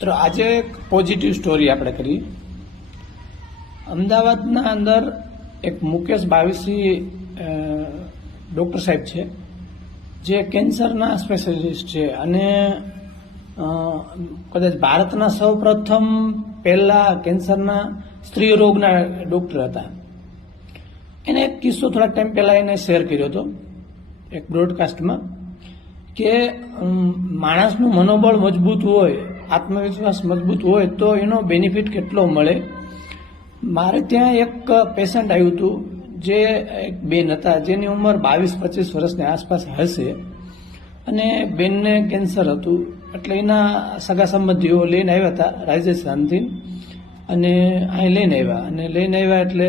તો આજે એક પોઝિટિવ સ્ટોરી આપણે કરી. અમદાવાદના અંદર એક મુકેશ બાવીસી ડૉક્ટર સાહેબ છે, જે કેન્સરના સ્પેશિયાલિસ્ટ છે અને કદાચ ભારતના સૌપ્રથમ પહેલા કેન્સરના સ્ત્રી રોગના ડૉક્ટર હતા. એને એક કિસ્સો થોડાક ટાઈમ પહેલા એને શેર કર્યો હતો એક બ્રોડકાસ્ટમાં કે માણસનું મનોબળ મજબૂત હોય, આત્મવિશ્વાસ મજબૂત હોય તો એનો બેનિફિટ કેટલો મળે. મારે ત્યાં એક પેશન્ટ આવ્યું હતું, જે એક બેન હતા જેની ઉંમર 22-25 વર્ષની આસપાસ હશે અને બેનને કેન્સર હતું. એટલે એના સગા સંબંધીઓ લઈને આવ્યા હતા રાજસ્થાનથી અને અહીં લઈને આવ્યા એટલે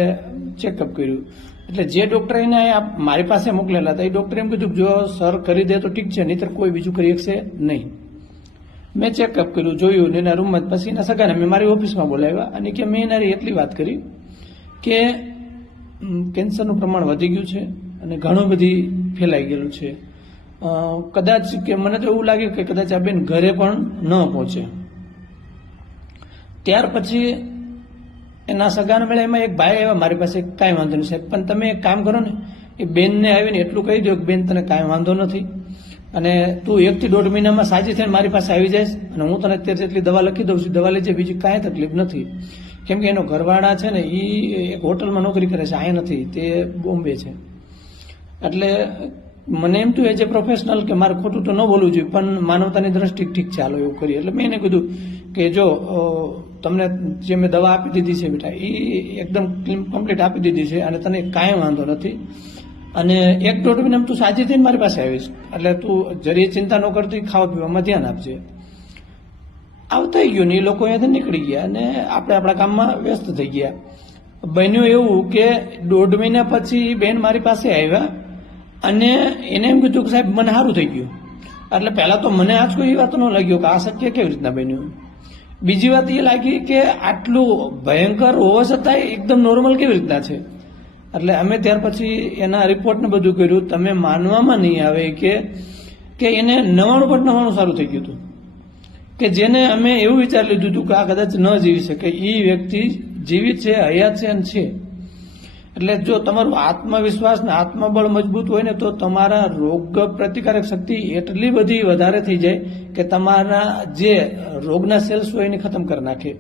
ચેકઅપ કર્યું. એટલે જે ડૉક્ટર એને મારી પાસે મોકલેલા હતા એ ડૉક્ટરે એમ કીધું જો સર કરી દે તો ઠીક છે, નહીંતર કોઈ બીજું કરી શકશે નહીં. મેં ચેકઅપ કર્યું, જોયું ને એના રૂમમાં. પછી એના સગાને મેં મારી ઓફિસમાં બોલાવ્યા અને કે મેં એના એટલી વાત કરી કે કેન્સરનું પ્રમાણ વધી ગયું છે અને ઘણું બધી ફેલાઈ ગયેલું છે. કદાચ કે મને તો એવું લાગ્યું કે કદાચ આ બેન ઘરે પણ ન પહોંચે. ત્યાર પછી એના સગાના મેળે એમાં એક ભાઈ આવ્યા મારી પાસે, કાંઈ વાંધો નહીં સાહેબ, પણ તમે એક કામ કરો ને, એ બેનને આવીને એટલું કહી દો કે બેન તને કાંઈ વાંધો નથી અને તું 1 થી 1.5 મહિનામાં સાજી થઈને મારી પાસે આવી જઈશ અને હું તને અત્યારે જેટલી દવા લખી દઉં છું, દવા લેજે, બીજી કાંઈ તકલીફ નથી. કેમ કે એનો ઘરવાળા છે ને એ એક હોટલમાં નોકરી કરે છે, અહીંયા નથી, તે બોમ્બે છે. એટલે મને એમ થયું એઝ એ પ્રોફેશનલ કે મારે ખોટું તો ન બોલવું જોઈએ, પણ માનવતાની દ્રષ્ટિએ ઠીક ચાલો એવું કરીએ. એટલે મેં એને કીધું કે જો તમને જે મેં દવા આપી દીધી છે બેટા, એ એકદમ કમ્પ્લીટ આપી દીધી છે અને તને કાંઈ વાંધો નથી અને 1-1.5 મહિનામાં તું સાજી થઈને મારી પાસે આવીશ. એટલે તું જરી ચિંતા ન કરતી, ખાવા પીવામાં ધ્યાન આપજે. આવું થઈ ગયું ને એ લોકો અહીંયાથી નીકળી ગયા અને આપણે આપણા કામમાં વ્યસ્ત થઈ ગયા. બન્યું એવું કે 1.5 મહિના પછી બેન મારી પાસે આવ્યા અને એને એમ કીધું કે સાહેબ મને સારું થઈ ગયું. એટલે પહેલાં તો મને આજ કોઈ એ વાત ન લાગ્યો કે આ શક્ય કેવી રીતના બન્યું. બીજી વાત એ લાગી કે આટલું ભયંકર હોવા છતાં એકદમ નોર્મલ કેવી રીતના છે. એટલે અમે ત્યાર પછી એના રિપોર્ટને બધું કર્યું. તમે માનવામાં નહીં આવે કે એને 99% સારું થઈ ગયું હતું, કે જેને અમે એવું વિચારી લીધું હતું કે આ કદાચ ન જીવી શકે, એ વ્યક્તિ જીવિત છે, હયાત છે અને છે. એટલે જો તમારું આત્મવિશ્વાસ ને આત્મબળ મજબૂત હોય ને તો તમારા રોગ પ્રતિકારક શક્તિ એટલી બધી વધારે થઈ જાય કે તમારા જે રોગના સેલ્સ હોય એને ખતમ કરી નાખે.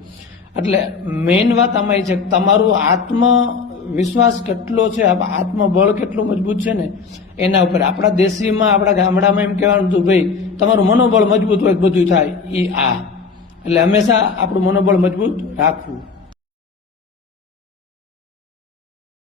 એટલે મેઇન વાત આમાં એ છે કે તમારું આત્મવિશ્વાસ કેટલો છે, આત્મબળ કેટલું મજબૂત છે ને એના ઉપર. આપણા દેશીમાં, આપણા ગામડામાં એમ કહેવાનું હતું ભાઈ તમારું મનોબળ મજબૂત હોય બધું થાય. એટલે હંમેશા આપણું મનોબળ મજબૂત રાખવું.